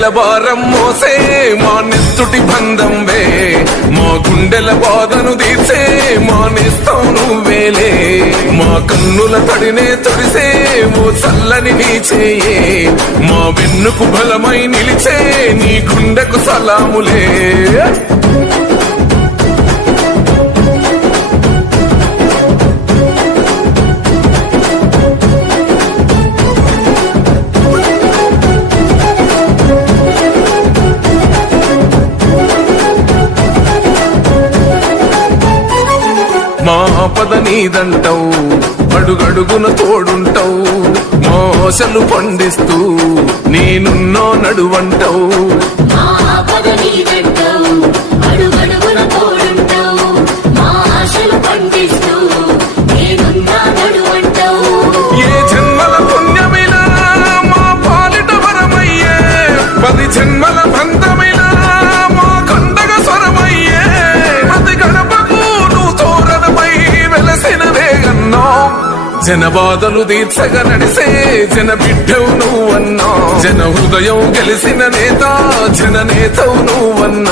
గుండెల భారం మోసే మా నెత్తుటి బంధంవే మా గుండెల బాధను తీర్చే మా నేస్తం నువ్వేలే మా కన్నుల తడినే తొడిసే ఓ చల్లని నీ చేయే మా వెన్నుకు బలమై నిలిచే నీ గుండెకు సలాములే మా ఆపద నీదంటావు అడుగడుగున తోడుంటావు మోసలు పండిస్తూ నేనున్నో నడువంటావు ఏ జన్మల పుణ్యమిలా మా పాలిట వరమయ్యే 10 జన్మల బంధమిలా మా కండగ స్వరమయ్యే ప్రతి గడపకు నువ్వు తోరణమై వెలసిన వేగన్నో జన బాధలు తీర్చగా నడిసే జన బిడ్డవు నువ్వన్నా జన హృదయం గెలిసిన నేత జన నేతవు నువ్వన్నా